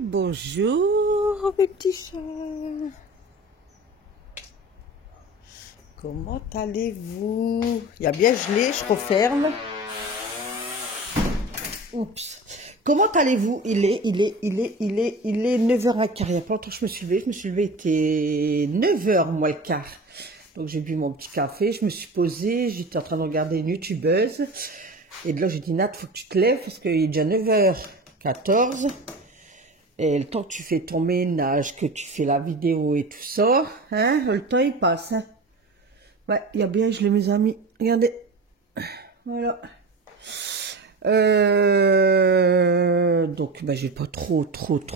Bonjour mes petits chats. Comment allez-vous? Il y a bien gelé, je referme. Oups. Comment allez-vous? Il est 9h15. Il y a pas longtemps que je me suis levée. Il était 9h moins le quart. Donc j'ai bu mon petit café, je me suis posée, j'étais en train de regarder une youtubeuse. Et de là j'ai dit Nat, faut que tu te lèves parce qu'il est déjà 9h14. Et le temps que tu fais ton ménage, que tu fais la vidéo et tout ça, hein, le temps il passe. Hein. Ouais, il y a bien gelé mes amis. Regardez. Voilà. Donc, bah, j'ai pas trop.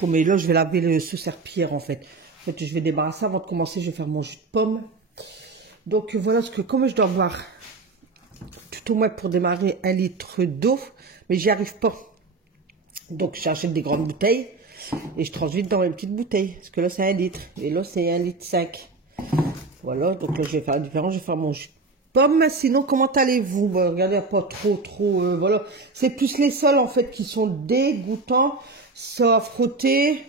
Mais là, je vais laver ce serpillère en fait. En fait, je vais débarrasser avant de commencer. Je vais faire mon jus de pomme. Donc, voilà ce que, comme je dois boire tout au moins pour démarrer 1 litre d'eau, mais j'y arrive pas. Donc, j'achète des grandes bouteilles et je transvite dans mes petites bouteilles. Parce que là, c'est 1 litre. Et là, c'est 1,5 litre. Voilà, donc là, je vais faire la différence. Je vais faire mon jus de pomme. Sinon, comment allez-vous? Bon, regardez, pas trop, voilà. C'est plus les sols, en fait, qui sont dégoûtants. Ça à frotter.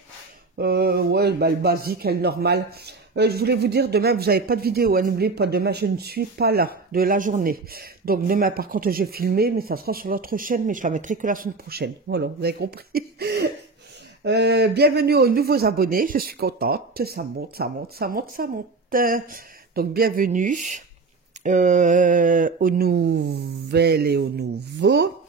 Ouais, bah, le basique, le normal. Je voulais vous dire, demain, vous n'avez pas de vidéo. Hein, n'oubliez pas, demain, je ne suis pas là de la journée. Donc, demain, par contre, je vais filmer, mais ça sera sur votre chaîne, mais je la mettrai que la semaine prochaine. Voilà, vous avez compris. Bienvenue aux nouveaux abonnés. Je suis contente. Ça monte. Donc, bienvenue aux nouvelles et aux nouveaux.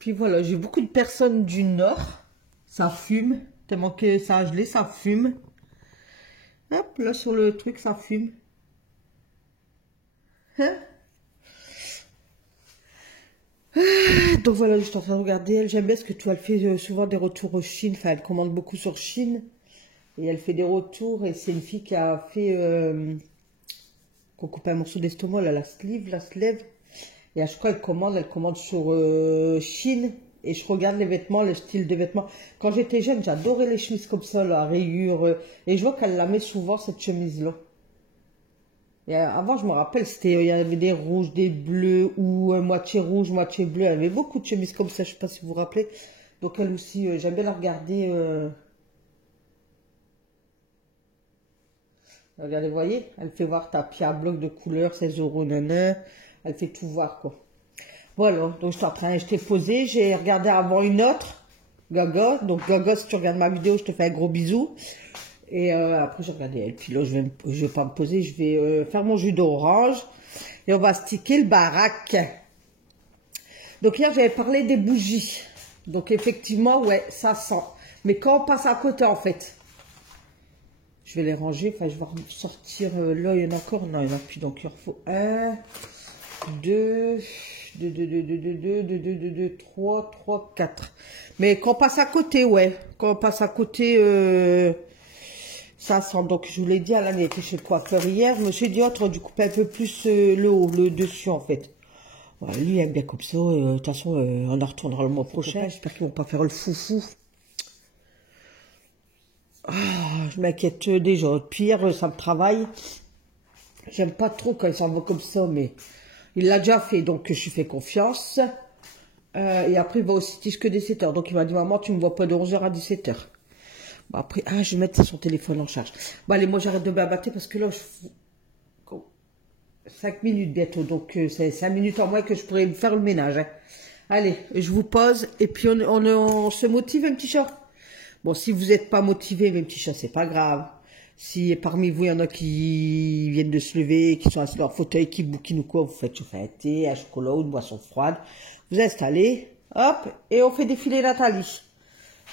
Puis voilà, j'ai beaucoup de personnes du Nord. Ça fume. Tellement que ça a gelé, ça fume. Hop, là sur le truc, ça fume. Hein? Donc voilà, je suis en train de regarder. Elle, j'aime bien parce que tu vois, elle fait souvent des retours au Chine. Enfin, elle commande beaucoup sur Chine. Et elle fait des retours. Et c'est une fille qui a fait... qu'on coupe un morceau d'estomac, là, la sleeve. Et à chaque fois, elle commande sur Chine. Et je regarde les vêtements, le style de vêtements. Quand j'étais jeune, j'adorais les chemises comme ça, là, à rayures. Et je vois qu'elle la met souvent, cette chemise-là. Et avant, je me rappelle, il y avait des rouges, des bleus, ou moitié rouge, moitié bleu. Elle avait beaucoup de chemises comme ça, je ne sais pas si vous vous rappelez. Donc elle aussi, j'aime bien la regarder. Regardez, vous voyez, elle fait voir tapis à bloc de couleur, 16 €, nanana. Elle fait tout voir, quoi. Voilà, donc je suis en train, je t'ai posé, j'ai regardé avant une autre, Gaga. Donc Gaga, si tu regardes ma vidéo, je te fais un gros bisou. Et après, j'ai regardé elle. Puis là, je vais pas me poser, je vais faire mon jus d'orange. Et on va sticker le baraque. Donc hier, j'avais parlé des bougies. Donc effectivement, ouais, ça sent. Mais quand on passe à côté, en fait, je vais les ranger. Enfin, je vais sortir. Là, il y en a encore. Non, il n'y en a plus. Donc il en faut 1, 2, 3, 4. Mais quand on passe à côté, ouais. Quand on passe à côté, ça sent. Donc, je vous l'ai dit, Alan était chez le coiffeur hier. Monsieur Diotre, du couper un peu plus le haut, le dessus, en fait. Ouais, lui, il aime bien comme ça. De toute façon, on en retournera le mois prochain. J'espère qu'ils vont pas faire le foufou. Ah, je m'inquiète déjà. Pire, ça me travaille. J'aime pas trop quand il s'en va comme ça, mais il l'a déjà fait, donc je lui fais confiance. Et après, il va au City que dès 7h. Donc, il m'a dit, maman, tu me vois pas de 11h à 17h. Bon, après, je vais mettre son téléphone en charge. Bon, allez, moi, j'arrête de m'abattre parce que là, 5 minutes bientôt. Donc, c'est 5 minutes en moins que je pourrais faire le ménage. Hein. Allez, je vous pose. Et puis, on se motive, un petit chat. Bon, si vous n'êtes pas motivé, mes petits chats, c'est pas grave. Si parmi vous, il y en a qui viennent de se lever, qui sont assis dans leur fauteuil, qui bouquinent ou quoi, vous faites chauffer un thé, un chocolat ou une boisson froide. Vous installez, hop, et on fait défiler Nathalie.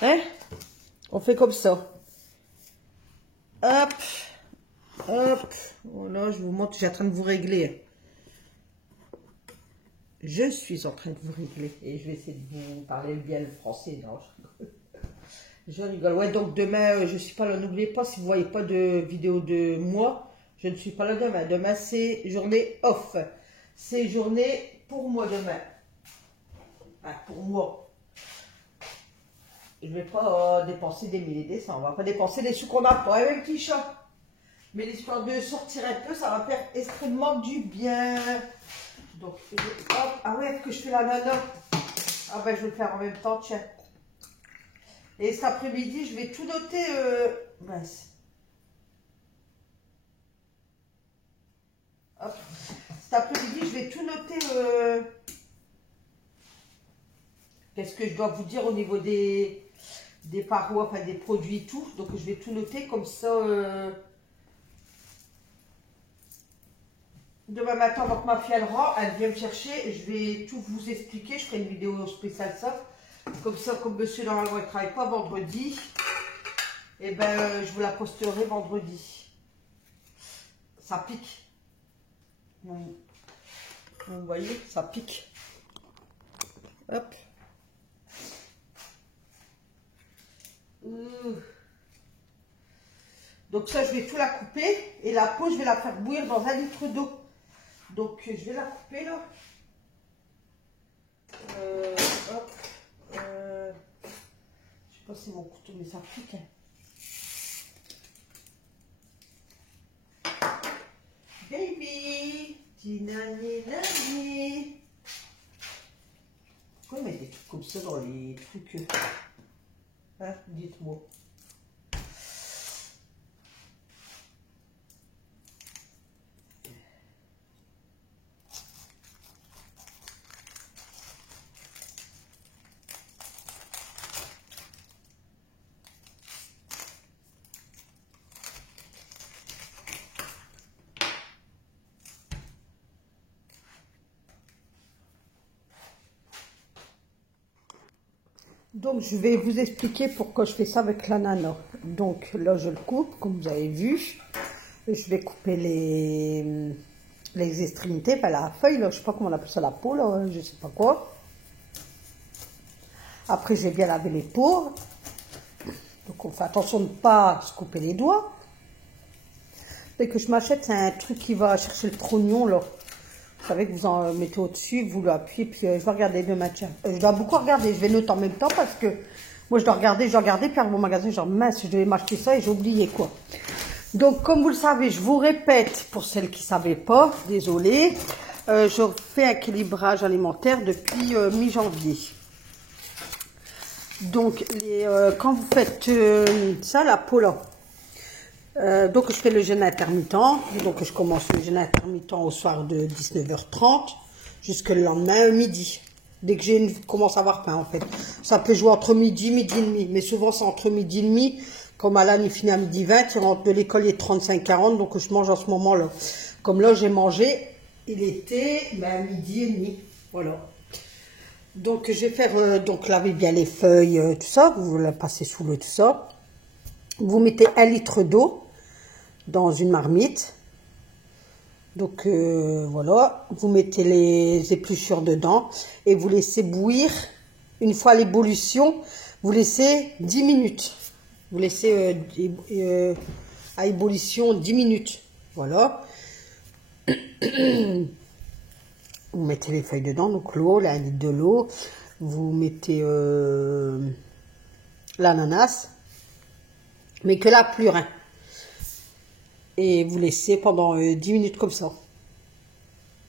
Hein? On fait comme ça. Hop, hop. Voilà, je vous montre, je suis en train de vous régler. Je suis en train de vous régler. Et je vais essayer de vous parler bien le français. Non, je rigole. Ouais, donc demain, je ne suis pas là. N'oubliez pas, si vous ne voyez pas de vidéo de moi, je ne suis pas là demain. Demain, c'est journée off. C'est journée pour moi demain. Ah, pour moi. Je ne vais pas dépenser des milliers des cents. On ne va pas dépenser les sous qu'on n'a pas, hein, mes petits chats. Mais l'histoire de sortir un peu, ça va faire extrêmement du bien. Donc, hop. Ah ouais, que je fais la nana. Ah ben, je vais le faire en même temps, tiens. Et cet après-midi, je vais tout noter. Mince. Hop. Cet après-midi, je vais tout noter. Qu'est-ce que je dois vous dire au niveau des parois, enfin des produits et tout. Donc, je vais tout noter comme ça. Demain matin, donc ma fille, elle vient me chercher. Et je vais tout vous expliquer. Je ferai une vidéo spéciale ça. Comme ça, comme monsieur normalement il ne travaille pas vendredi, et ben je vous la posterai vendredi. Ça pique. Vous voyez, ça pique. Hop. Donc ça, je vais tout la couper. Et la peau, je vais la faire bouillir dans 1 litre d'eau. Donc je vais la couper là. Hop. Je sais pas si c'est mon couteau, mais ça pique. Baby, tinani. Pourquoi il met des trucs comme ça dans les trucs? Hein, dites-moi. Donc, je vais vous expliquer pourquoi je fais ça avec l'ananas. Donc, là, je le coupe, comme vous avez vu. Je vais couper les extrémités, enfin, la feuille, là, je sais pas comment on appelle ça, la peau, là, je sais pas quoi. Après, je vais bien laver les peaux. Donc, on fait attention de ne pas se couper les doigts. Dès que je m'achète, c'est un truc qui va chercher le trognon, là. Vous savez que vous en mettez au-dessus, vous l'appuyez, puis je vais regarder demain, tiens. Je dois beaucoup regarder, je vais noter en même temps parce que moi je dois regarder, puis à mon magasin, genre mince, je devais m'acheter ça et j'ai oublié quoi. Donc comme vous le savez, je vous répète, pour celles qui ne savaient pas, désolé, je fais un équilibrage alimentaire depuis mi-janvier. Donc quand vous faites ça, la peau là, donc je fais le jeûne intermittent, donc je commence le jeûne intermittent au soir de 19h30 jusque le lendemain midi. Dès que je commence à avoir faim en fait. Ça peut jouer entre midi et demi, mais souvent c'est entre midi et demi. Comme Alan il finit à midi 20, il rentre de l'école, il est 35-40, donc je mange en ce moment là. Comme là j'ai mangé, il était midi et demi, voilà. Donc je vais faire, donc laver bien les feuilles, tout ça, vous la passez sous l'eau, tout ça. Vous mettez 1 litre d'eau dans une marmite. Donc voilà, vous mettez les épluchures dedans et vous laissez bouillir. Une fois l'ébullition, vous laissez 10 minutes. Vous laissez à ébullition 10 minutes. Voilà. Vous mettez les feuilles dedans, donc l'eau, 1 litre de l'eau. Vous mettez l'ananas, mais que la plure, hein. Et vous laissez pendant 10 minutes comme ça.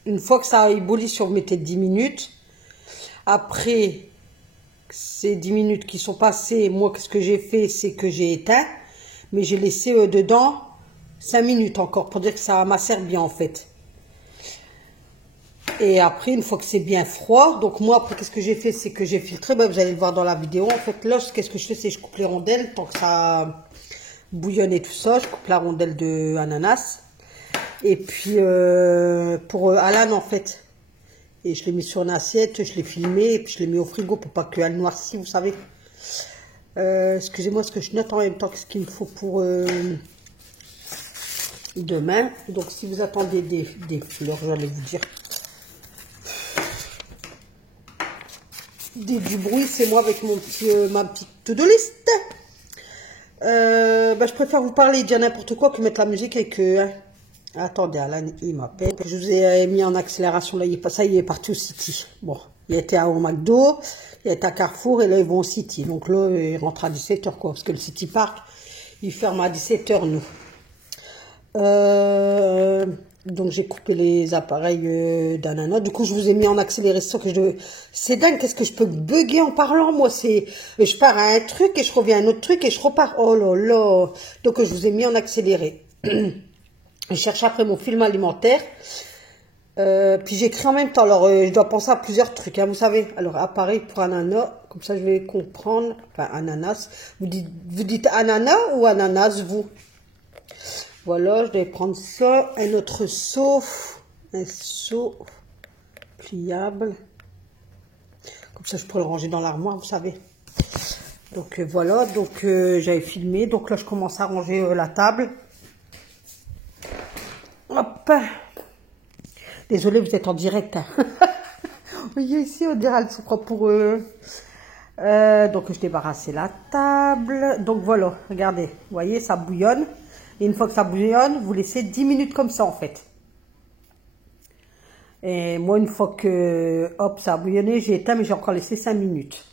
Une fois que ça a ébloui, vous mettez 10 minutes. Après ces 10 minutes qui sont passées, moi, ce que j'ai fait, c'est que j'ai éteint. Mais j'ai laissé dedans 5 minutes encore, pour dire que ça macère bien, en fait. Et après, une fois que c'est bien froid, donc moi, après, qu'est-ce que j'ai fait, c'est que j'ai filtré. Ben, vous allez le voir dans la vidéo. En fait, là, qu'est-ce que je fais, c'est que je coupe les rondelles, tant que ça bouillonne et tout ça. Je coupe la rondelle de ananas. Et puis, pour Alan, en fait, et je l'ai mis sur une assiette, je l'ai filmé, et puis je l'ai mis au frigo pour pas qu'elle noircisse, vous savez. Excusez-moi, ce que je note en même temps, ce qu'il me faut pour demain. Donc, si vous attendez des fleurs, j'allais vous dire. Du bruit, c'est moi avec mon petit, ma petite to-do list. Je préfère vous parler, dire n'importe quoi que mettre la musique et que... Hein. Attendez, Alan, il m'appelle. Je vous ai mis en accélération, là, il est parti au City. Bon, il était au McDo, il était à Carrefour, et là, ils vont au City. Donc là, il rentre à 17 h, quoi, parce que le City Park, il ferme à 17 h, nous. Donc j'ai coupé les appareils d'ananas. Du coup je vous ai mis en accéléré. C'est dingue, qu'est-ce que je peux bugger en parlant moi. Je pars à un truc et je reviens à un autre truc et je repars. Oh là là. Donc je vous ai mis en accéléré. Je cherche après mon film alimentaire. Puis j'écris en même temps. Alors je dois penser à plusieurs trucs, hein, vous savez. Alors appareil pour ananas. Comme ça je vais comprendre. Enfin ananas. Vous dites ananas ou ananas vous? Voilà, je vais prendre ça, un autre seau, un seau pliable. Comme ça, je pourrais le ranger dans l'armoire, vous savez. Donc voilà, donc j'avais filmé. Donc là, je commence à ranger la table. Hop. Désolée, vous êtes en direct. Hein. Oui, ici, on dirait, elle souffre pour eux. Donc je débarrassais la table. Donc voilà, regardez, vous voyez, ça bouillonne. Et une fois que ça bouillonne, vous laissez 10 minutes comme ça en fait. Et moi, une fois que hop, ça a bouillonné, j'ai éteint, mais j'ai encore laissé 5 minutes.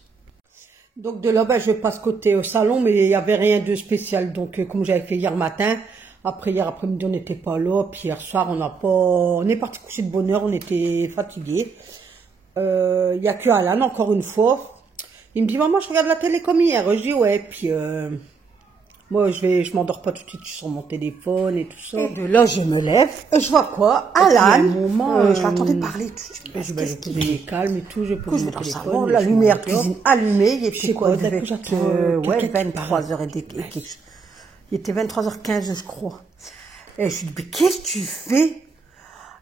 Donc de là, ben, je passe côté au salon, mais il n'y avait rien de spécial. Donc comme j'avais fait hier matin, après hier après-midi, on n'était pas là. Puis hier soir, on est parti coucher de bonne heure, on était fatigués. Il n'y a que Alan, encore une fois. Il me dit, maman, je regarde la télé comme hier. Je dis, ouais, puis... moi, je m'endors pas tout de suite sur mon téléphone et tout ça. Et de là, je me lève, et je vois quoi? Alan, je l'attendais parler et tout. Je vais calme et tout, je pose mon téléphone. La lumière cuisine allumée, il était quoi? Ouais, 23h et quelque chose. Il était 23h15, je crois. Et je lui dis, mais qu'est-ce que tu fais?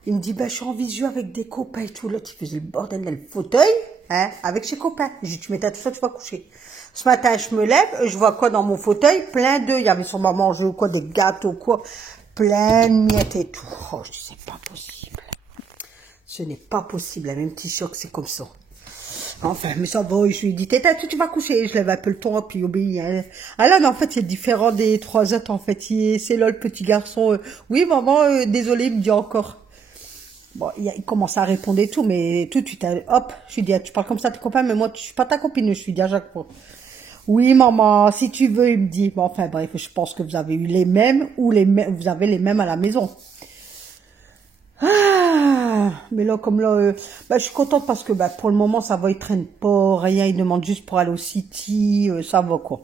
Il me dit, ben, je suis en visio avec des copains et tout. Là, tu faisais le bordel dans le fauteuil, hein, avec ses copains. J'ai dit, tu m'étais tout ça, tu vas coucher. Ce matin, je me lève, je vois quoi dans mon fauteuil? Plein d'œufs. Il y avait sûrement mangé ou quoi, des gâteaux ou quoi. Plein de miettes et tout. Oh, je dis, c'est pas possible. Ce n'est pas possible. La même petit choc, c'est comme ça. Enfin, mais ça va, je lui dis, tête, tu vas coucher. Je lève un peu le ton, puis il obéit. Hein. Ah là, en fait, c'est différent des 3 autres, en fait. C'est là, le petit garçon. Oui, maman, désolé, il me dit encore. Bon, il commence à répondre et tout, mais tout de suite, hop, je lui dis, tu parles comme ça à tes copains, mais moi, je suis pas ta copine, je lui dis à Jacques. Oui, maman, si tu veux, il me dit. Bon, enfin, bref, je pense que vous avez eu les mêmes, ou vous avez les mêmes à la maison. Ah, mais là, comme là, je suis contente parce que, pour le moment, ça va, il traîne pas, rien, il demande juste pour aller au City, ça va, quoi.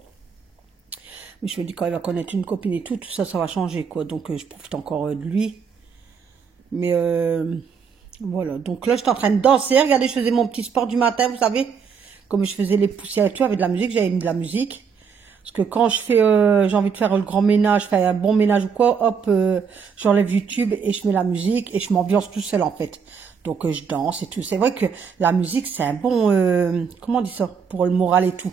Mais je me dis, quand il va connaître une copine et tout ça, ça va changer, quoi. Donc, je profite encore de lui. Mais, voilà. Donc là, j'étais en train de danser. Regardez, je faisais mon petit sport du matin, vous savez. Comme je faisais les poussières et tout, avec de la musique, j'avais mis de la musique. Parce que quand je fais, j'ai envie de faire le grand ménage, faire un bon ménage ou quoi, hop, j'enlève YouTube et je mets la musique et je m'ambiance tout seul en fait. Donc je danse et tout. C'est vrai que la musique, c'est un bon, comment on dit ça, pour le moral et tout.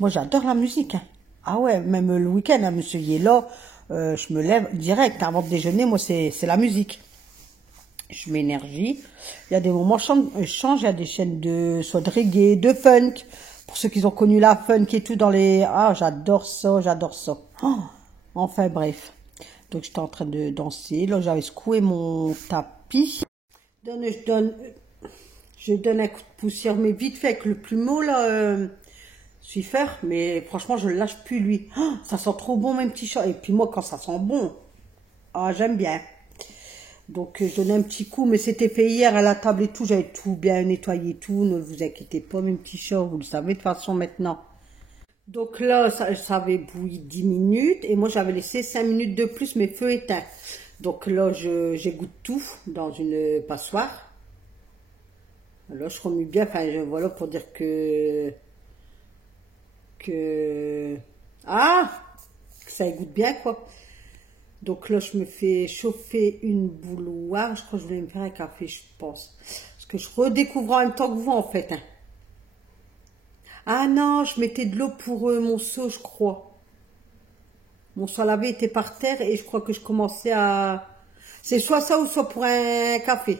Moi, j'adore la musique. Hein. Ah ouais, même le week-end, hein, monsieur y est là, je me lève direct. Avant de déjeuner, moi, c'est la musique. Je m'énergie. Il y a des moments, je change, il y a des chaînes soit de reggae, de funk. Pour ceux qui ont connu la funk et tout dans les... Ah, j'adore ça, j'adore ça. Oh, enfin, bref. Donc, j'étais en train de danser. Là, j'avais secoué mon tapis. Je donne un coup de poussière, mais vite fait avec le plumeau, là, Swiffer. Mais franchement, je ne lâche plus, lui. Oh, ça sent trop bon, même petit chat. Et puis moi, quand ça sent bon, ah, j'aime bien. Donc, je donnais un petit coup, mais c'était fait hier à la table et tout. J'avais tout bien nettoyé et tout. Ne vous inquiétez pas, mes petits chats, vous le savez de toute façon maintenant. Donc là, ça avait bouilli 10 minutes. Et moi, j'avais laissé 5 minutes de plus, mes feux éteints. Donc là, j'égoutte tout dans une passoire. Là, je remue bien. Enfin, voilà pour dire que ça égoutte bien, quoi. Donc là, je me fais chauffer une bouilloire. Je crois que je voulais me faire un café, je pense. Parce que je redécouvre en même temps que vous, en fait. Hein. Ah non, je mettais de l'eau pour mon seau, je crois. Mon seau à laver était par terre et je crois que je commençais à... C'est soit ça ou soit pour un café.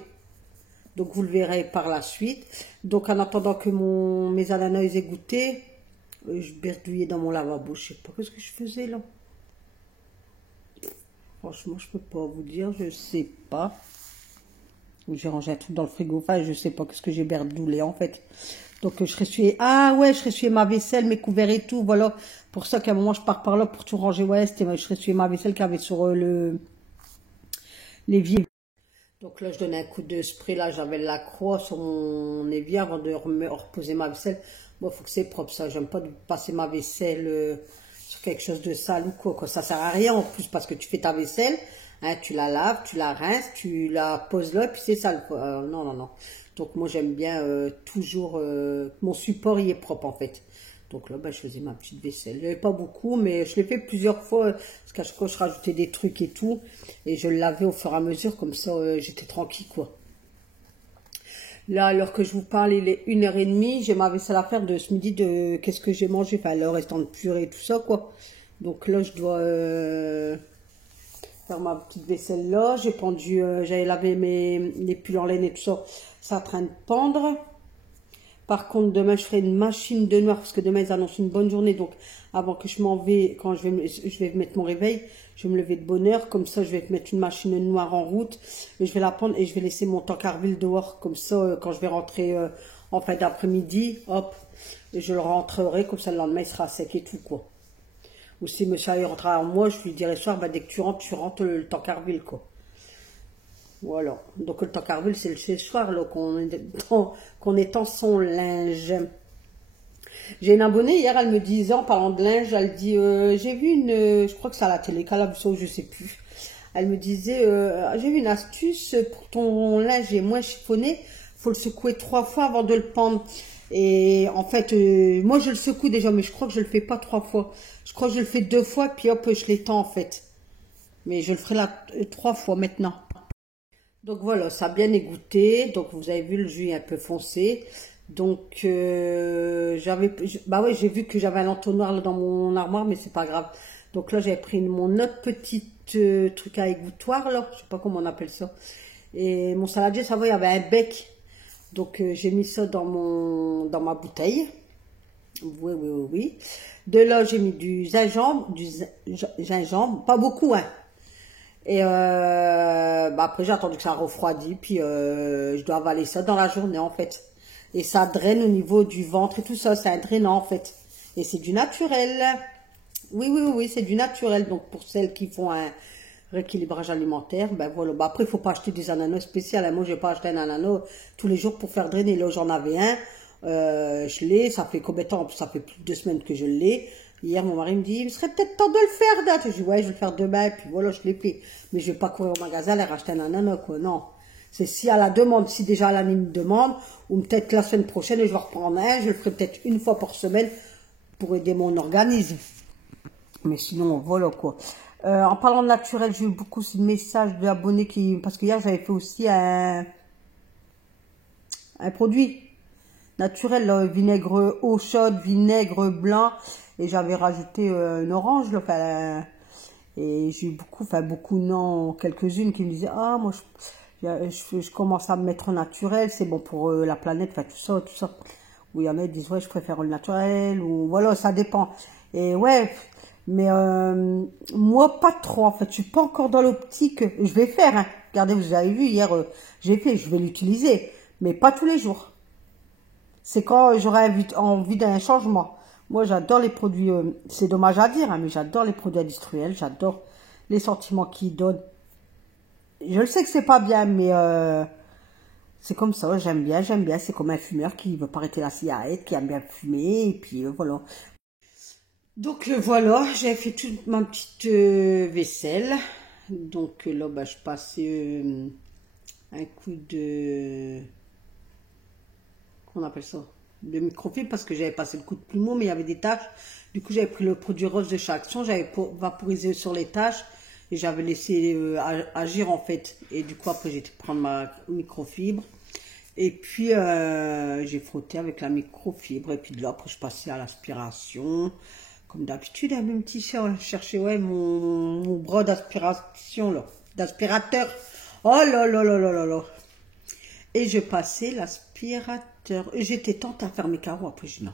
Donc vous le verrez par la suite. Donc en attendant que mes ananas aient goûté, je berdouillais dans mon lavabo. Je sais pas ce que je faisais là. Franchement, je peux pas vous dire, je sais pas. J'ai rangé un truc dans le frigo, enfin, je sais pas qu'est-ce que j'ai berdoulé en fait. Donc, je ressuyais, ah ouais, je ressuyais ma vaisselle, mes couverts et tout, voilà. Pour ça qu'à un moment, je pars par là pour tout ranger. Ouais, je ressuyais ma vaisselle qu'il y avait sur l'évier. Donc là, je donne un coup de spray. Là, j'avais la croix sur mon évier avant de reposer ma vaisselle. Moi, il faut que c'est propre, ça. J'aime pas de passer ma vaisselle sur quelque chose de sale ou quoi. Ça sert à rien en plus parce que tu fais ta vaisselle. Hein, tu la laves, tu la rinces, tu la poses là, puis c'est sale. Non, non, non. Donc moi, j'aime bien toujours... mon support, il est propre en fait. Donc là, je faisais ma petite vaisselle. Il n'y avait pas beaucoup, mais je l'ai fait plusieurs fois. Parce qu'à chaque fois, je rajoutais des trucs et tout. Et je le lavais au fur et à mesure. Comme ça, j'étais tranquille, quoi. Là, alors que je vous parle, il est 1h30. J'ai ma vaisselle à faire de ce midi de qu'est-ce que j'ai mangé. Enfin, le restant de purée et tout ça, quoi. Donc là, je dois faire ma petite vaisselle là. J'ai pendu, j'avais lavé les pulls en laine et tout ça. Ça est en train de pendre. Par contre, demain, je ferai une machine de noir parce que demain, ils annoncent une bonne journée. Donc, avant que je m'en vais, quand je vais mettre mon réveil, je vais me lever de bonne heure. Comme ça, je vais mettre une machine noire en route. Et je vais la prendre et je vais laisser mon tankerville dehors. Comme ça, quand je vais rentrer en fin d'après-midi, hop, et je le rentrerai. Comme ça, le lendemain, il sera sec et tout, quoi. Ou si monsieur il rentrera en moi, je lui dirai soir, dès que tu rentres le tankerville, quoi. Voilà. Donc le tankerville, c'est le séchoir là qu'on étend son linge. J'ai une abonnée hier, elle me disait en parlant de linge, elle dit j'ai vu je crois que c'est à la télé, qu'elle a vu ça, je sais plus. Elle me disait j'ai vu une astuce pour ton linge est moins chiffonné, faut le secouer 3 fois avant de le pendre. Et en fait, moi je le secoue déjà, mais je crois que je le fais pas 3 fois. Je crois que je le fais 2 fois, puis hop, je l'étends en fait. Mais je le ferai là 3 fois maintenant. Donc voilà, ça a bien égoutté. Donc vous avez vu, le jus est un peu foncé. Donc bah ouais, j'ai vu que j'avais un entonnoir là dans mon armoire, mais c'est pas grave. Donc là, j'avais pris mon autre petit truc à égouttoir là, je sais pas comment on appelle ça. Et mon saladier, ça va, il y avait un bec. Donc j'ai mis ça dans ma bouteille. Oui, oui, oui, oui. De là, j'ai mis du gingembre, pas beaucoup, hein. Et bah après j'ai attendu que ça refroidisse, puis je dois avaler ça dans la journée en fait. Et ça draine au niveau du ventre et tout ça, c'est un drainant en fait. Et c'est du naturel. Oui, oui, oui, c'est du naturel. Donc pour celles qui font un rééquilibrage alimentaire, ben voilà. Bah, après il faut pas acheter des ananas spéciaux. Hein. Moi j'ai pas acheté un ananas tous les jours pour faire drainer. Là j'en avais un, je l'ai, ça fait combien de temps? Ça fait plus de 2 semaines que je l'ai. Hier, mon mari me dit, il serait peut-être temps de le faire, date. Je dis, ouais, je vais le faire demain, et puis voilà, je l'ai fait. Mais je vais pas courir au magasin, aller racheter un ananas, quoi, non. C'est si à la demande, si déjà la me demande, ou peut-être la semaine prochaine, je vais reprendre un, je le ferai peut-être une fois par semaine pour aider mon organisme. Mais sinon, voilà, quoi. En parlant de naturel, j'ai eu beaucoup de messages d'abonnés parce que hier, j'avais fait aussi un produit naturel, là, vinaigre eau chaude, vinaigre blanc, et j'avais rajouté une orange, là, enfin, et j'ai eu beaucoup non, quelques-unes qui me disaient, ah, moi, je commence à me mettre au naturel, c'est bon pour la planète, enfin, tout ça, tout ça. Ou il y en a qui disent, ouais, je préfère le naturel, ou voilà, ça dépend. Et ouais, mais moi, pas trop, en fait, je suis pas encore dans l'optique, je vais faire, hein. Regardez, vous avez vu, hier, j'ai fait, je vais l'utiliser, mais pas tous les jours. C'est quand j'aurai envie d'un changement. Moi, j'adore les produits, c'est dommage à dire, hein, mais j'adore les produits industriels, j'adore les sentiments qu'ils donnent. Je le sais que c'est pas bien, mais c'est comme ça, j'aime bien. C'est comme un fumeur qui veut pas arrêter la cigarette, qui aime bien fumer, et puis voilà. Donc voilà, j'ai fait toute ma petite vaisselle. Donc là, bah, je passe un coup de... Qu'on appelle ça, de microfibre, parce que j'avais passé le coup de plumeau, mais il y avait des taches. Du coup, j'avais pris le produit rose de chez Action, j'avais vaporisé sur les taches et j'avais laissé agir en fait. Et du coup, après, j'ai été prendre ma microfibre et puis j'ai frotté avec la microfibre. Et puis de là, après, je passais à l'aspiration. Comme d'habitude, un même petit chercher ouais, mon bras d'aspiration, là, d'aspirateur. Oh là là là là là là. Et je passais l'aspirateur. J'étais tente à faire mes carreaux. Après, je dis non.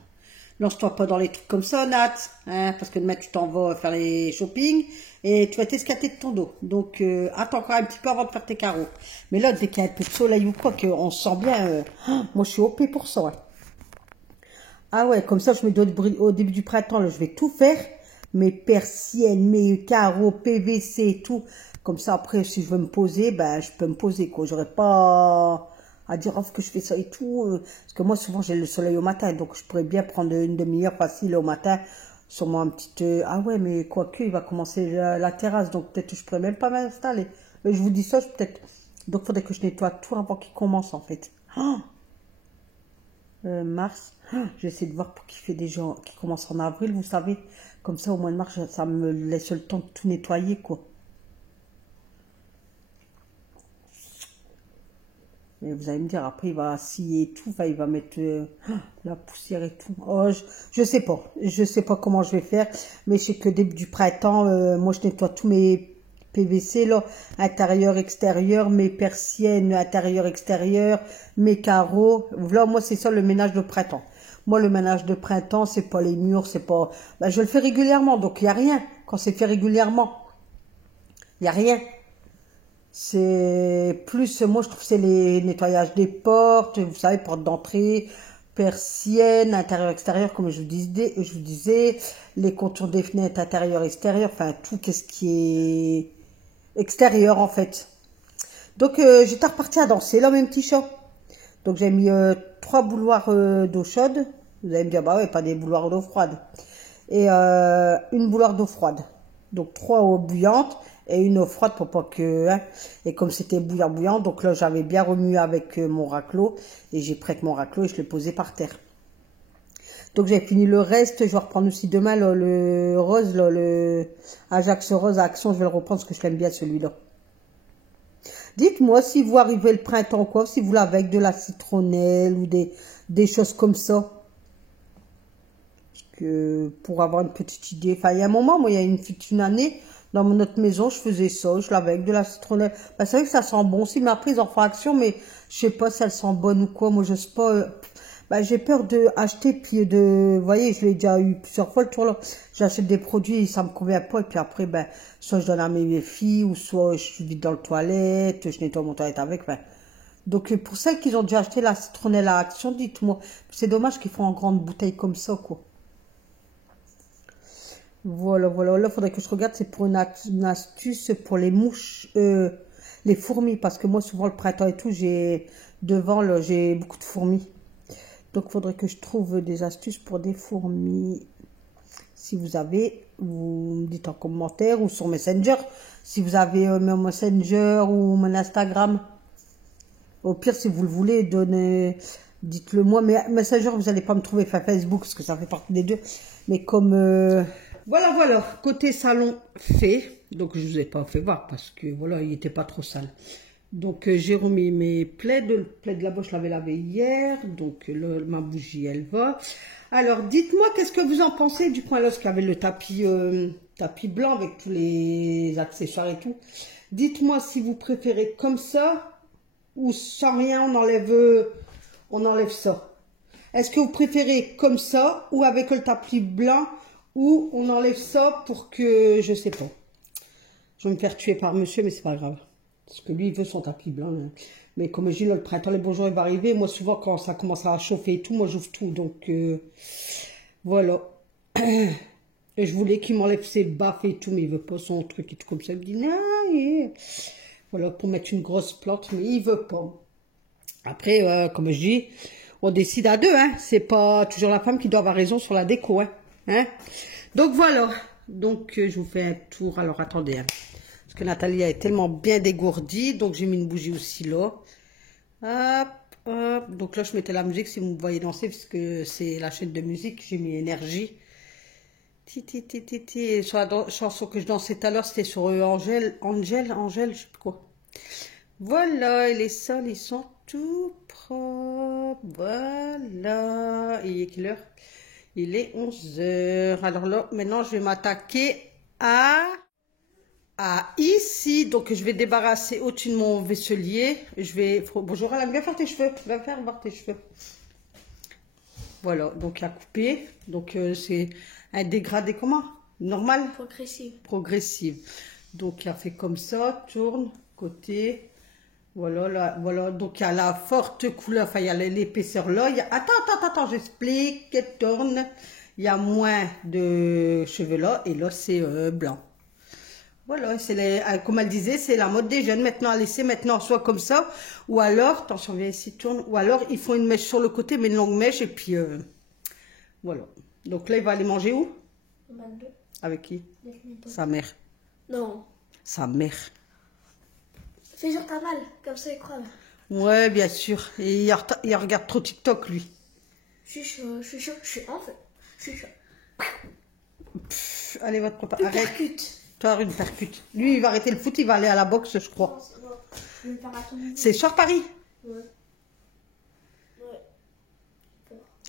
Lance-toi pas dans les trucs comme ça, Nat. Hein, parce que demain, tu t'en vas faire les shopping et tu vas t'escater de ton dos. Donc, attends encore un petit peu avant de faire tes carreaux. Mais là, dès qu'il y a un peu de soleil ou quoi, qu'on se sent bien, moi, je suis OP pour ça. Ouais. Ah ouais, comme ça, je me dis au début du printemps, là, je vais tout faire. Mes persiennes, mes carreaux, PVC et tout. Comme ça, après, si je veux me poser, ben, je peux me poser, quoi. J'aurais pas à dire, oh, que je fais ça et tout. Parce que moi, souvent, j'ai le soleil au matin. Donc, je pourrais bien prendre une demi-heure facile au matin. Sûrement un petit... ah ouais, mais quoique, il va commencer la terrasse. Donc, peut-être que je pourrais même pas m'installer. Mais je vous dis ça, peut-être... Donc, il faudrait que je nettoie tout avant qu'il commence, en fait. Oh, mars. J'essaie de voir pour qu'il fait des gens qui commencent en avril, vous savez. Comme ça, au mois de mars, ça me laisse le temps de tout nettoyer, quoi. Et vous allez me dire, après, il va scier et tout. Enfin, il va mettre la poussière et tout. Oh, je sais pas. Je sais pas comment je vais faire. Mais je sais que début du printemps, moi, je nettoie tous mes PVC, là. Intérieur, extérieur, mes persiennes, intérieur, extérieur, mes carreaux. Là, moi, c'est ça le ménage de printemps. Moi, le ménage de printemps, c'est pas les murs, c'est pas... Ben, je le fais régulièrement, donc il n'y a rien. Quand c'est fait régulièrement, il n'y a rien. C'est plus, moi, je trouve que c'est les nettoyages des portes, vous savez, portes d'entrée, persiennes, intérieur, extérieur, comme je vous disais, les contours des fenêtres, intérieur, extérieur, enfin, tout qu'est-ce qui est extérieur, en fait. Donc, j'étais repartie à danser, là, mes petits chats. Donc, j'ai mis 3 bouilloires d'eau chaude. Vous allez me dire, bah ouais, pas des bouilloires d'eau froide. Et une bouilloire d'eau froide. Donc, 3 eaux bouillantes et une eau froide pour pas que... Hein, et comme c'était bouillant, donc là, j'avais bien remué avec mon raclot. Et j'ai pris mon raclot et je l'ai posé par terre. Donc, j'ai fini le reste. Je vais reprendre aussi demain là, le rose, là, le Ajax rose à Action. Je vais le reprendre parce que je l'aime bien celui-là. Dites-moi si vous arrivez le printemps quoi, si vous l'avez avec de la citronnelle ou des choses comme ça. Parce que pour avoir une petite idée. Enfin, il y a un moment, moi, il y a une année, dans notre maison, je faisais ça. Je l'avais avec de la citronnelle. Ben, c'est vrai que ça sent bon aussi, mais après, ils en font action, mais je sais pas si elle sent bonne ou quoi. Moi, je sais pas... Ben, j'ai peur de acheter, puis vous voyez, je l'ai déjà eu plusieurs fois le tour là. J'achète des produits, ça me convient pas, et puis après, ben, soit je donne à mes filles, ou soit je suis vite dans le toilette, je nettoie mon toilette avec, ben. Donc, pour celles qui ont déjà acheté la citronnelle à Action, dites-moi. C'est dommage qu'ils font en grande bouteille comme ça, quoi. Voilà, voilà. Là, il faudrait que je regarde, c'est pour une astuce pour les mouches, les fourmis, parce que moi, souvent, le printemps et tout, devant, là, j'ai beaucoup de fourmis. Donc, il faudrait que je trouve des astuces pour des fourmis. Si vous avez, vous me dites en commentaire ou sur Messenger. Si vous avez mon Messenger ou mon Instagram. Au pire, si vous le voulez, dites-le moi. Mais Messenger, vous n'allez pas me trouver. Enfin, Facebook, parce que ça fait partie des deux. Mais comme... Voilà, voilà. Côté salon fait. Donc, je ne vous ai pas fait voir parce que, voilà, il n'était pas trop sale. Donc, j'ai remis mes plaids. Le plaid là-bas, je l'avais lavé hier. Donc, là, ma bougie, elle va. Alors, dites-moi, qu'est-ce que vous en pensez du coin lorsqu'il y avait le tapis blanc avec tous les accessoires et tout. Dites-moi si vous préférez comme ça ou sans rien, on enlève ça. Est-ce que vous préférez comme ça ou avec le tapis blanc ou on enlève ça pour que, je sais pas. Je vais me faire tuer par monsieur, mais c'est pas grave. Parce que lui, il veut son tapis blanc. Hein. Mais comme je dis, là, le printemps, les beaux jours, il va arriver. Moi, souvent, quand ça commence à chauffer et tout, moi, j'ouvre tout. Donc, voilà. Et je voulais qu'il m'enlève ses baffes et tout, mais il veut pas son truc et tout comme ça. Il me dit, non, yeah. Voilà, pour mettre une grosse plante, mais il veut pas. Après, comme je dis, on décide à deux. Hein. C'est pas toujours la femme qui doit avoir raison sur la déco. Hein. Donc, voilà. Donc, je vous fais un tour. Alors, attendez. Hein. Que Nathalie est tellement bien dégourdie, donc j'ai mis une bougie aussi là. Hop, hop. Donc là, je mettais la musique si vous me voyez danser, puisque c'est la chaîne de musique, j'ai mis énergie. Sur la chanson que je dansais tout à l'heure, c'était sur Angèle, je sais plus quoi. Voilà, et les sols, ils sont tout propres. Voilà. Et il est quelle heure? Il est 11 h. Alors là, maintenant, je vais m'attaquer à ici, donc je vais débarrasser au-dessus de mon vaisselier. Bonjour Alain, viens faire tes cheveux. Viens faire voir tes cheveux. Voilà, donc à couper. Donc c'est un dégradé comment? Normal? Progressive. Donc il a fait comme ça, tourne, côté. Voilà, là, voilà. Donc il y a la forte couleur, enfin il y a l'épaisseur là. Attends, j'explique. Tourne. Il y a moins de cheveux là, et là c'est blanc. Voilà, c'est comme elle disait, c'est la mode des jeunes. Maintenant, à laisser maintenant soit comme ça, ou alors, attention, viens ici, tourne, ou alors ils font une mèche sur le côté, mais une longue mèche, et puis voilà. Donc là, il va aller manger où? Au McDo. Avec qui? Avec mes potes. Sa mère. Non. Sa mère. Fais genre t'as mal, comme ça il croit là. Ouais, bien sûr. Et il regarde trop TikTok, lui. Je suis chaud, je suis chaud, je suis en fait. Je suis chaud. Pff, allez, va te préparer. Arrête. Percute. Toi, une percute. Lui, il va arrêter le foot, il va aller à la boxe, je crois. Non, c'est bon. Je vais le faire à ton niveau. C'est sur Paris. Ouais. Ouais.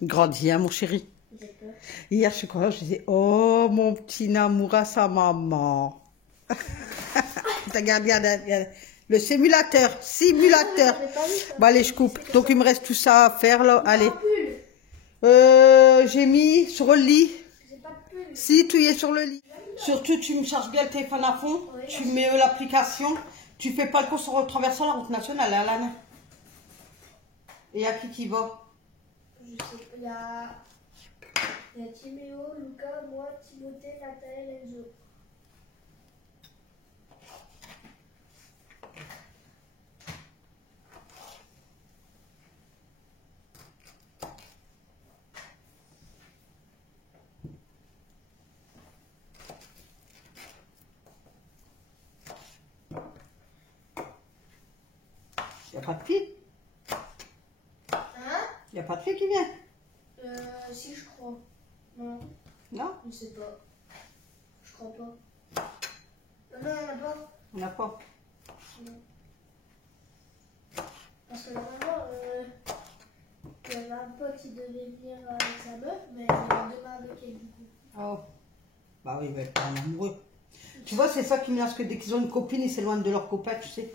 Grandis, hein, mon chéri. J'ai peur. Hier, je sais quoi, je disais, oh, mon petit Namour à sa maman. Regarde, regarde. Le simulateur. J'avais pas vu ça. Bon, allez, je coupe. Donc, il me reste tout ça à faire, là. Allez. J'ai pas de pull. J'ai mis sur le lit. J'ai pas de pull. Si, tu y es sur le lit. Surtout, tu me charges bien le téléphone à fond. Oui. Tu mets l'application. Tu fais pas le cours en traversant la route nationale, hein, Alan. Et il y a qui va? Je sais, il y a Timéo, Lucas, moi, Timothée, Nathalie, Enzo. Il n'y a pas de fille. Hein? Il n'y a pas de fille qui vient. Si, je crois. Non, Non, je sais pas. Je crois pas. Non, on n'a pas. on n'a pas. Non. Parce que normalement, il y avait un pote qui devait venir avec sa meuf, mais il est demain avec elle du coup. Oh. Bah oui, il va être un amoureux. Tu vois, c'est ça qui m'énerve, que dès qu'ils ont une copine, ils s'éloignent de leur copain, tu sais.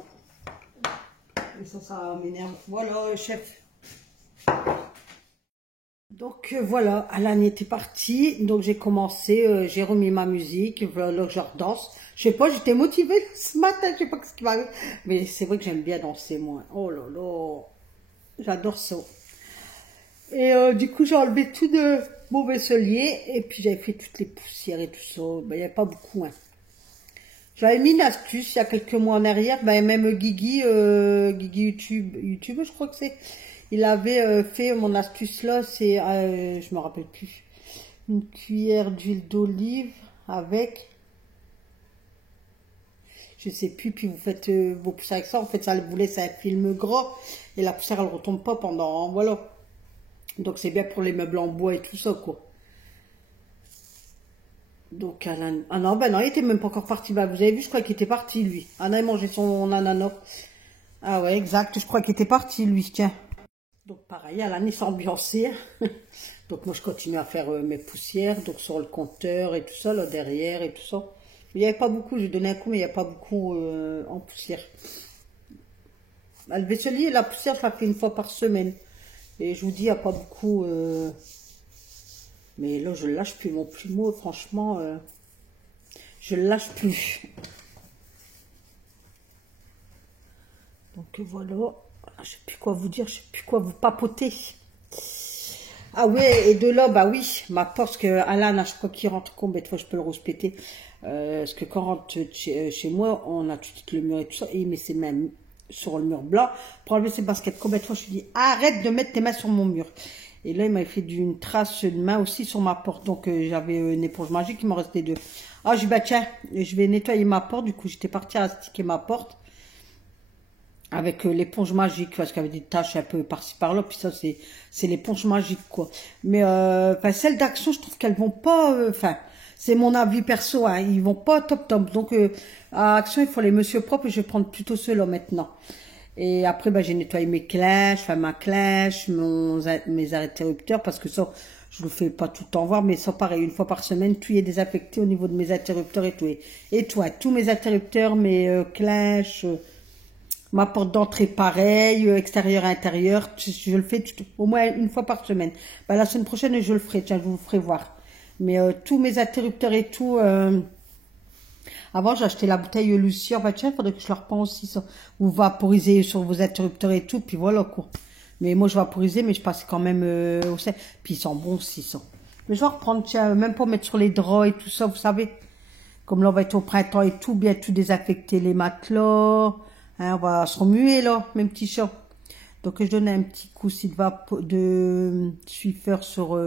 Et ça m'énerve. Voilà, chef. Donc voilà, Alan était parti, donc j'ai commencé, j'ai remis ma musique, voilà, je redanse. Je sais pas, j'étais motivée ce matin, je sais pas ce qui m'arrive. Mais c'est vrai que j'aime bien danser, moi. Oh là là, j'adore ça. Et du coup, j'ai enlevé tout de mon vaisselier, et puis j'avais fait toutes les poussières et tout ça. Ben, il n'y avait pas beaucoup, hein. J'avais mis une astuce il y a quelques mois en arrière, ben, même Guigui, YouTube, je crois que c'est. Il avait fait mon astuce là, c'est, je me rappelle plus, une cuillère d'huile d'olive avec, je sais plus, puis vous faites vos poussières avec ça, en fait ça vous laisse un film gras, et la poussière elle retombe pas pendant, voilà. Donc c'est bien pour les meubles en bois et tout ça, quoi. Donc Alan, ah non, ben non, il était même pas encore parti, bah vous avez vu, je crois qu'il était parti lui. Anna a mangé son ananas. Ah ouais, exact, je crois qu'il était parti lui, tiens. Donc pareil, Alan il s'est ambiancé. Donc moi je continue à faire mes poussières, donc sur le compteur et tout ça, là derrière et tout ça. Il n'y avait pas beaucoup, j'ai donné un coup, mais il n'y a pas beaucoup en poussière. Bah, le vaisselier, la poussière, ça fait une fois par semaine. Et je vous dis, il n'y a pas beaucoup. Mais là, je lâche plus mon plumeau, franchement. Je le lâche plus. Donc voilà. Je sais plus quoi vous dire, je sais plus quoi vous papoter. Ah ouais, et de là, bah oui, ma porte, parce que Alan, à chaque fois qu'il rentre, combien de fois je peux le respecter. Parce que quand on rentre chez moi, on a tout le mur et tout ça, et il met ses mains sur le mur blanc pour enlever ses baskets. Combien de fois je lui dis, arrête de mettre tes mains sur mon mur. Et là, il m'avait fait une trace de main aussi sur ma porte. Donc, j'avais une éponge magique, il m'en restait deux. Ah, je dis, bah tiens, je vais nettoyer ma porte. Du coup, j'étais partie à astiquer ma porte avec l'éponge magique, parce qu'il y avait des taches un peu par-ci par-là, puis ça c'est l'éponge magique, quoi. Mais celles d'Action, je trouve qu'elles vont pas, enfin, c'est mon avis perso, hein, ils vont pas top top. Donc à Action, il faut les monsieur propres, et je vais prendre plutôt ceux-là maintenant. Et après, bah, j'ai nettoyé mes clèches, enfin ma clèche, mes interrupteurs, parce que ça, je le fais pas tout le temps voir, mais ça pareil, une fois par semaine, tout y est désaffecté au niveau de mes interrupteurs et tout. Et toi, tous mes interrupteurs, mes clèches, ma porte d'entrée pareil, extérieur, intérieur, je le fais au moins une fois par semaine. Bah, la semaine prochaine, je le ferai, tiens, je vous ferai voir. Mais tous mes interrupteurs et tout, avant j'ai acheté la bouteille Lucia, bah tiens, il faudrait que je leur pense aussi ça. Vous vaporisez sur vos interrupteurs et tout, puis voilà quoi. Mais moi je vaporisais, mais je passais quand même au sel. Puis ils sont bons aussi ça. Mais je vais reprendre, tiens, même pour mettre sur les draps et tout ça, vous savez. Comme là, on va être au printemps et tout, bien tout désaffecter les matelas. Hein, on va se remuer, là, mes petits chats. Donc, je donne un petit coup de Swiffer sur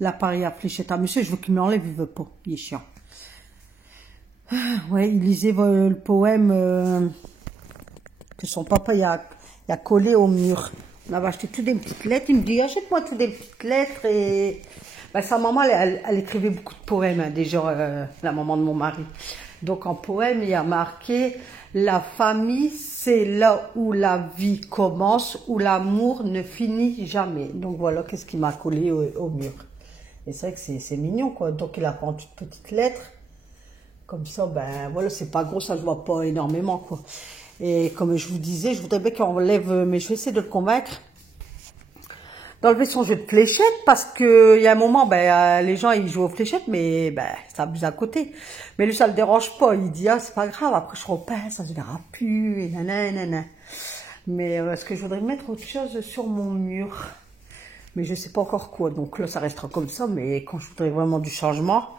l'appareil à fléchette à monsieur. Je veux qu'il me l'enlève, il veut pas. Il est chiant. Ouais, il lisait le poème que son papa il a collé au mur. On avait acheté toutes des petites lettres. Il me dit, achète-moi toutes des petites lettres. Et ben, sa maman, elle écrivait beaucoup de poèmes, hein, déjà, la maman de mon mari. Donc, en poème, il y a marqué, la famille, c'est là où la vie commence, où l'amour ne finit jamais. Donc, voilà, qu'est-ce qui m'a collé au mur. Et c'est vrai que c'est mignon, quoi. Donc, il a fait en toutes petites lettres. Comme ça, ben, voilà, c'est pas gros, ça se voit pas énormément, quoi. Et comme je vous disais, je voudrais bien qu'on enlève, mais je vais essayer de le convaincre d'enlever son jeu de fléchettes parce que il y a un moment, ben, les gens ils jouent aux fléchettes, mais ben, ça abuse à côté. Mais lui, ça le dérange pas. Il dit, ah, c'est pas grave, après je repeins, ça se verra plus, et nanana. Mais est-ce que je voudrais mettre autre chose sur mon mur? Mais je sais pas encore quoi. Donc là, ça restera comme ça. Mais quand je voudrais vraiment du changement,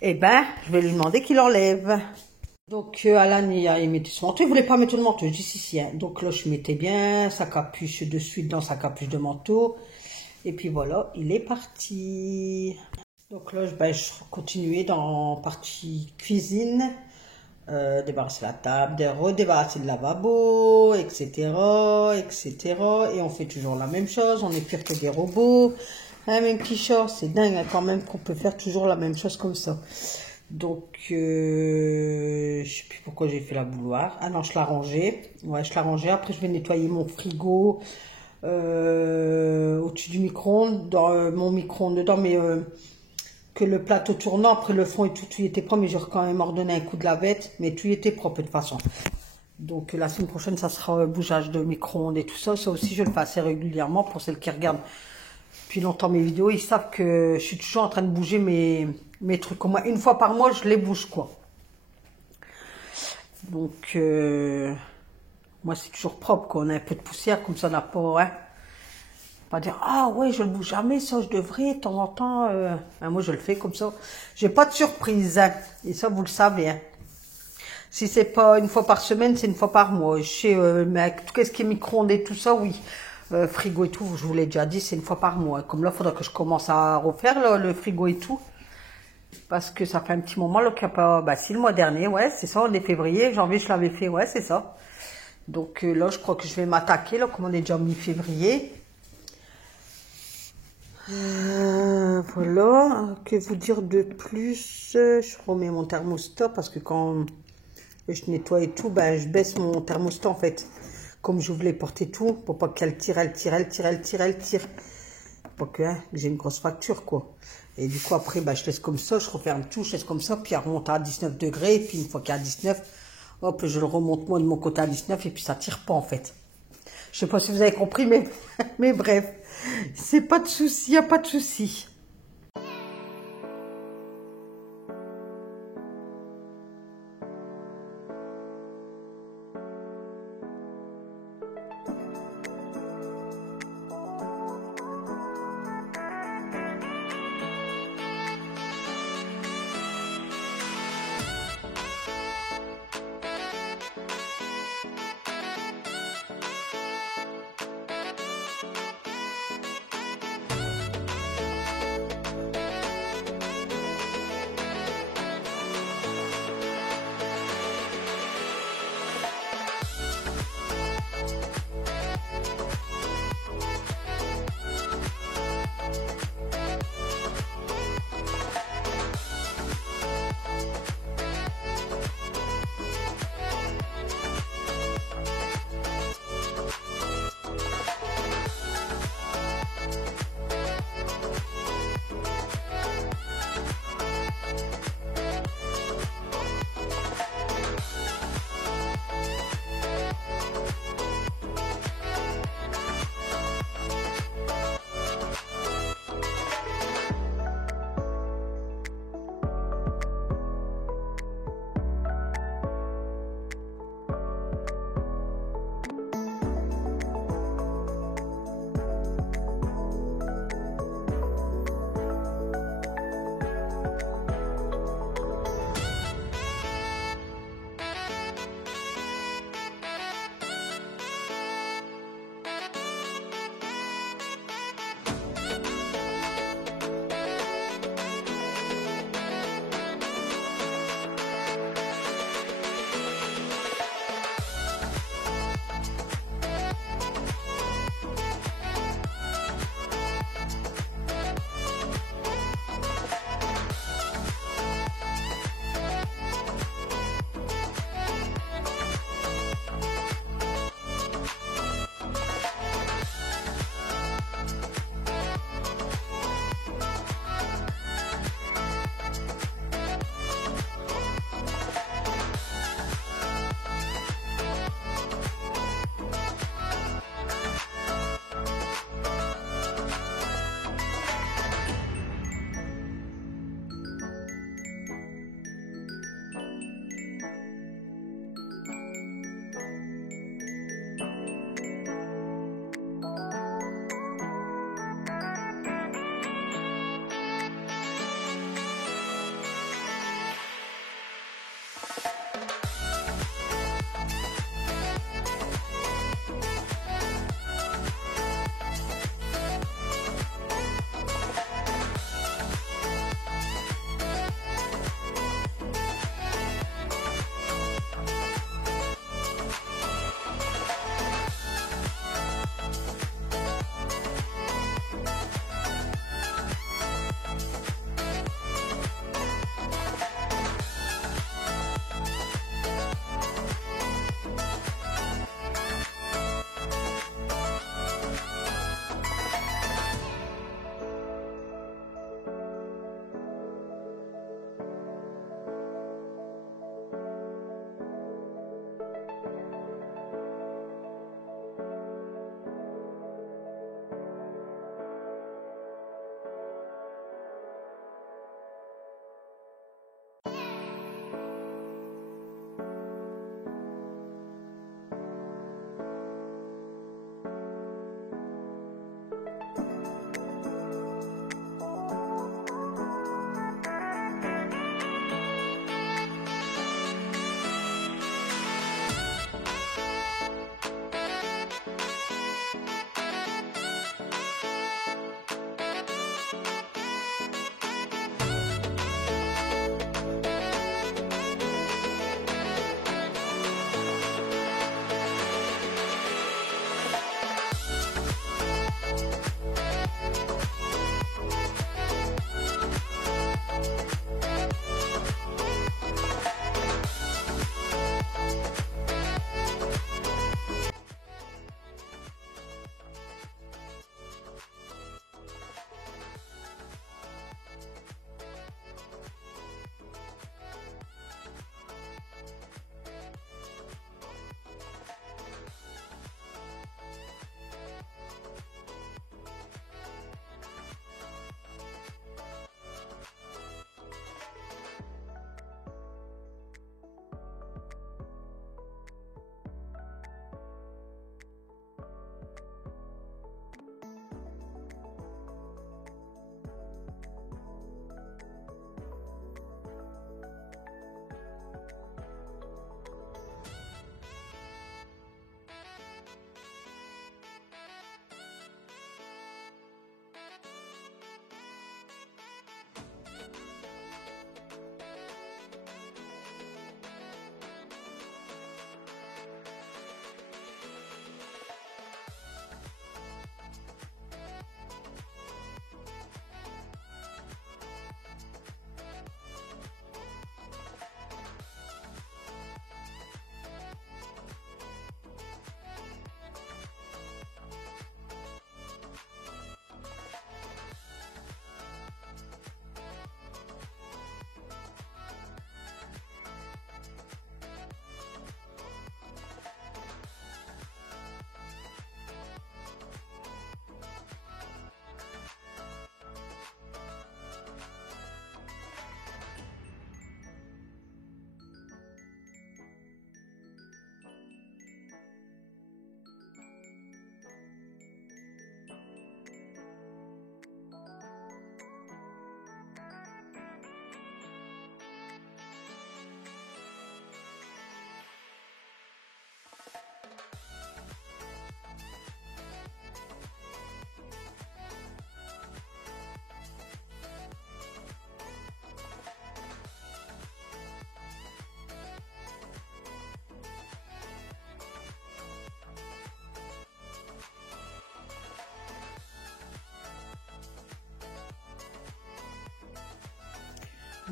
eh ben, je vais lui demander qu'il enlève. Donc, Alan, il mettait son manteau. Il voulait pas mettre le manteau. Je dis si, hein. Donc là, je mettais bien sa capuche de suite dans sa capuche de manteau. Et puis voilà, il est parti. Donc là, ben, je continuais dans partie cuisine. Débarrasser la table, redébarrasser le lavabo, etc., etc. Et on fait toujours la même chose. On est pire que des robots. Hein, mes petits chats, c'est dingue hein, quand même qu'on peut faire toujours la même chose comme ça. Donc, je sais plus pourquoi j'ai fait la bouilloire. Ah non, je l'ai rangée. Ouais, je l'ai rangée. Après, je vais nettoyer mon frigo au-dessus du micro-ondes, dans mon micro-ondes dedans, mais que le plateau tournant, après le fond et tout, tout y était propre, mais j'aurais quand même ordonné un coup de lavette, mais tout y était propre de toute façon. Donc, la semaine prochaine, ça sera bougeage de micro-ondes et tout ça. Ça aussi, je le fais assez régulièrement pour celles qui regardent depuis longtemps mes vidéos, ils savent que je suis toujours en train de bouger mes trucs. Au moins une fois par mois, je les bouge, quoi. Donc, moi, c'est toujours propre, quoi. On a un peu de poussière, comme ça, on n'a pas, hein. Pas dire, ah ouais, je le bouge jamais, ça, je devrais, de temps en temps. Ben, moi, je le fais comme ça. J'ai pas de surprise, hein. Et ça, vous le savez, hein. Si c'est pas une fois par semaine, c'est une fois par mois. Je sais, mais avec tout ce qui est micro-ondes et tout ça, oui. Frigo et tout, je vous l'ai déjà dit, c'est une fois par mois. Comme là, il faudra que je commence à refaire là, le frigo et tout. Parce que ça fait un petit moment qu'il n'y a pas... Bah si, le mois dernier, ouais, c'est ça, on est février, janvier, je l'avais fait, ouais, c'est ça. Donc là, je crois que je vais m'attaquer, là, comme on est déjà mi-février. Voilà, que vous dire de plus? Je remets mon thermostat parce que quand je nettoie et tout, ben, je baisse mon thermostat en fait. Comme je voulais porter tout, pour pas qu'elle tire. Pour que hein, j'ai une grosse facture, quoi. Et du coup, après, bah, je laisse comme ça, je referme tout, je laisse comme ça, puis elle remonte à 19 degrés, et puis une fois qu'il y a 19, hop, je le remonte moi de mon côté à 19, et puis ça tire pas, en fait. Je sais pas si vous avez compris, mais bref, c'est pas de souci, y a pas de souci.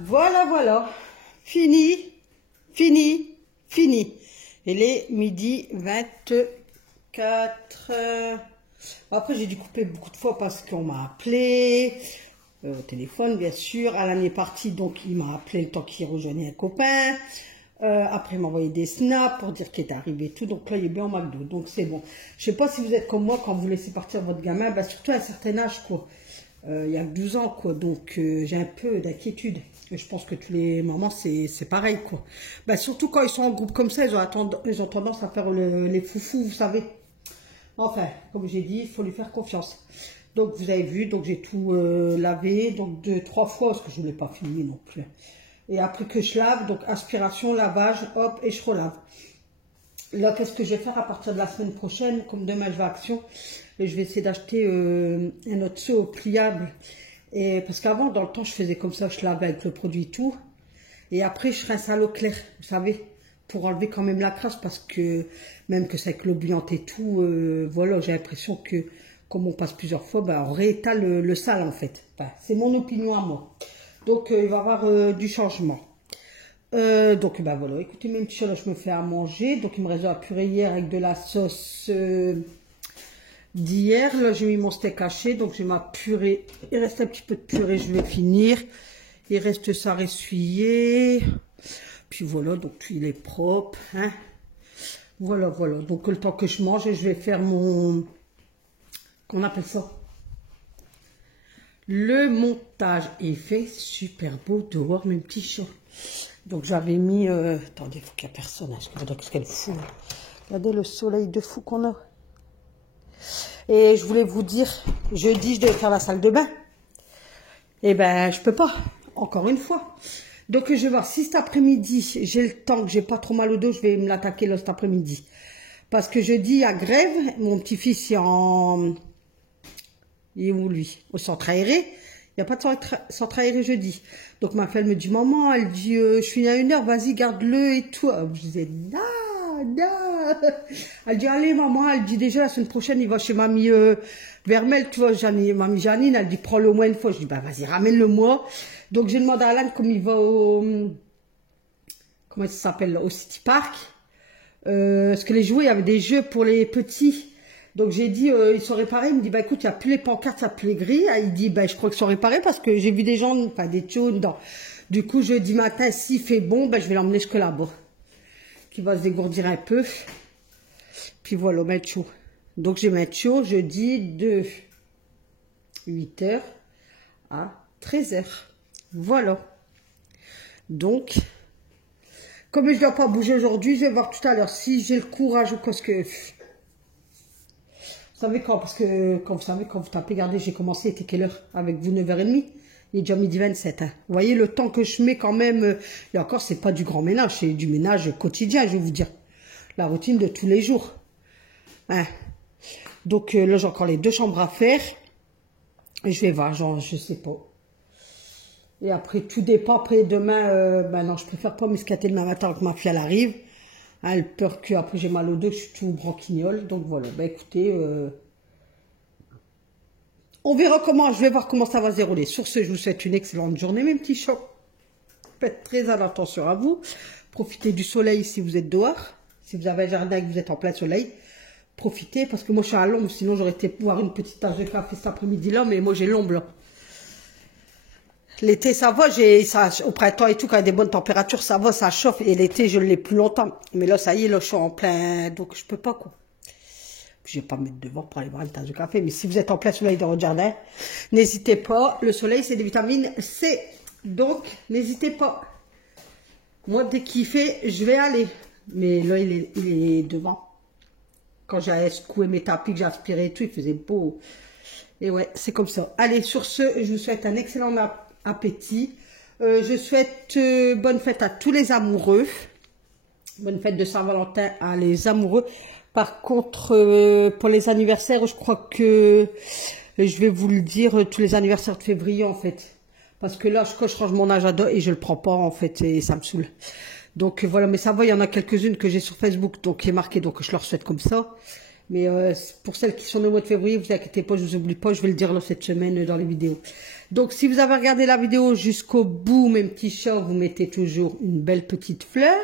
Voilà, voilà. Fini, fini, fini. Il est midi 24. Après, j'ai dû couper beaucoup de fois parce qu'on m'a appelé. Au téléphone, bien sûr. Alan est parti, donc il m'a appelé le temps qu'il rejoignait un copain. Après, il m'a envoyé des snaps pour dire qu'il était arrivé et tout. Donc là, il est bien au McDo. Donc c'est bon. Je sais pas si vous êtes comme moi quand vous laissez partir votre gamin. Bah, surtout à un certain âge, quoi. Il y a 12 ans, quoi. Donc j'ai un peu d'inquiétude. Et je pense que tous les mamans, c'est pareil, quoi. Bah, surtout quand ils sont en groupe comme ça, ils ont tendance à faire les foufous, vous savez. Enfin, comme j'ai dit, il faut lui faire confiance. Donc vous avez vu, donc j'ai tout lavé, donc 2-3 fois, parce que je ne l'ai pas fini non plus. Et après que je lave, donc aspiration, lavage, hop, et je relave. Là, qu'est-ce que je vais faire à partir de la semaine prochaine? Comme demain, je vais à Action. Et je vais essayer d'acheter un autre seau pliable. Et parce qu'avant, dans le temps, je faisais comme ça, je lavais avec le produit et tout. Et après, je rince à l'eau claire, vous savez, pour enlever quand même la crasse. Parce que même que c'est avec l'eau bouillante et tout, voilà, j'ai l'impression que comme on passe plusieurs fois, bah, on réétale le sale en fait. Enfin, c'est mon opinion à moi. Donc, il va y avoir du changement. Donc, bah voilà, écoutez, mes petits chats, là, je me fais à manger. Donc, il me reste de la purée hier avec de la sauce d'hier. Là, j'ai mis mon steak haché, donc j'ai ma purée. Il reste un petit peu de purée, je vais finir. Il reste ça à essuyer. Puis voilà, donc il est propre. Hein. Voilà, voilà. Donc, le temps que je mange, je vais faire mon... Qu'on appelle ça? Le montage. Et il fait super beau dehors, mes petits chats. Donc j'avais mis... Attendez, il faut qu'il n'y ait personne. Qu'est-ce qu'elle fout là. Regardez le soleil de fou qu'on a. Et je voulais vous dire, jeudi, je devais faire la salle de bain. Et ben, je peux pas. Encore une fois. Donc je vais voir si cet après-midi, j'ai le temps, que j'ai pas trop mal au dos, je vais me l'attaquer là cet après-midi. Parce que jeudi, à grève, mon petit-fils est en... Il est où lui? Au centre aéré. Il n'y a pas de centre aéré jeudi. Donc ma fille elle me dit, maman, elle dit, je finis à 1h, vas-y, garde-le et tout. Je disais, non, non. Elle dit, allez maman, elle dit déjà la semaine prochaine, il va chez mamie Vermel, tu vois, mamie Janine, elle dit, prends-le au moins une fois. Je dis, bah vas-y, ramène-le-moi. Donc j'ai demandé à Alan, comme il va au... Comment ça s'appelle là? Au City Park. Parce que les jouets, il y avait des jeux pour les petits. Donc j'ai dit, ils sont réparés. Il me dit, bah écoute, il n'y a plus les pancartes, il n'y a plus les grilles. Il dit, bah je crois qu'ils sont réparés parce que j'ai vu des gens, enfin des tchons dedans. Du coup, jeudi matin, s'il fait bon, bah je vais l'emmener jusque là-bas. Qui va se dégourdir un peu. Puis voilà, mettre chaud. Donc j'ai mettre chaud jeudi de 8h à 13h. Voilà. Donc, comme je ne dois pas bouger aujourd'hui, je vais voir tout à l'heure si j'ai le courage ou parce que... Vous savez quand? Parce que quand vous savez, quand vous tapez, regardez, j'ai commencé, il était quelle heure? Avec vous, 9h30. Il est déjà midi 27. Hein. Vous voyez le temps que je mets quand même. Et encore, c'est pas du grand ménage, c'est du ménage quotidien, je vais vous dire. La routine de tous les jours. Hein. Donc là, j'ai encore les 2 chambres à faire. Et je vais voir, genre, je sais pas. Et après, tout dépend. Après, demain, ben non, je préfère pas m'escater demain matin que ma fille, elle arrive. Elle peur que après j'ai mal au dos, que je suis tout branquignole. Donc voilà, bah écoutez, on verra comment, je vais voir comment ça va se dérouler. Sur ce, je vous souhaite une excellente journée, mes petits chats. Faites très attention à vous. Profitez du soleil si vous êtes dehors. Si vous avez un jardin et que vous êtes en plein soleil, profitez. Parce que moi, je suis à l'ombre. Sinon, j'aurais été boire une petite tasse de café cet après-midi-là. Mais moi, j'ai l'ombre là. L'été, ça va, au printemps et tout, quand il y a des bonnes températures, ça va, ça chauffe. Et l'été, je l'ai plus longtemps. Mais là, ça y est, là, je suis en plein... Donc, je peux pas, quoi. Puis, je vais pas me mettre devant pour aller boire une tasse de café. Mais si vous êtes en plein soleil dans votre jardin, n'hésitez pas. Le soleil, c'est des vitamines C. Donc, n'hésitez pas. Moi, dès qu'il fait, je vais aller. Mais là, il est devant. Quand j'ai secoué mes tapis, que j'ai aspiré et tout, il faisait beau. Et ouais, c'est comme ça. Allez, sur ce, je vous souhaite un excellent appétit. Je souhaite bonne fête à tous les amoureux. Bonne fête de Saint-Valentin à les amoureux. Par contre, pour les anniversaires, je crois que je vais vous le dire, tous les anniversaires de février en fait. Parce que là, je change mon agenda et je le prends pas en fait et ça me saoule. Donc voilà, mais ça va, il y en a quelques-unes que j'ai sur Facebook, donc qui est marqué, donc je leur souhaite comme ça. Mais pour celles qui sont au mois de février, vous inquiétez pas, je vous oublie pas, je vais le dire dans cette semaine dans les vidéos. Donc si vous avez regardé la vidéo jusqu'au bout, mes petits chats, vous mettez toujours une belle petite fleur.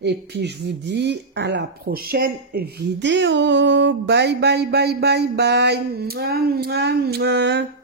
Et puis je vous dis à la prochaine vidéo. Bye bye bye bye bye. Mouah, mouah, mouah.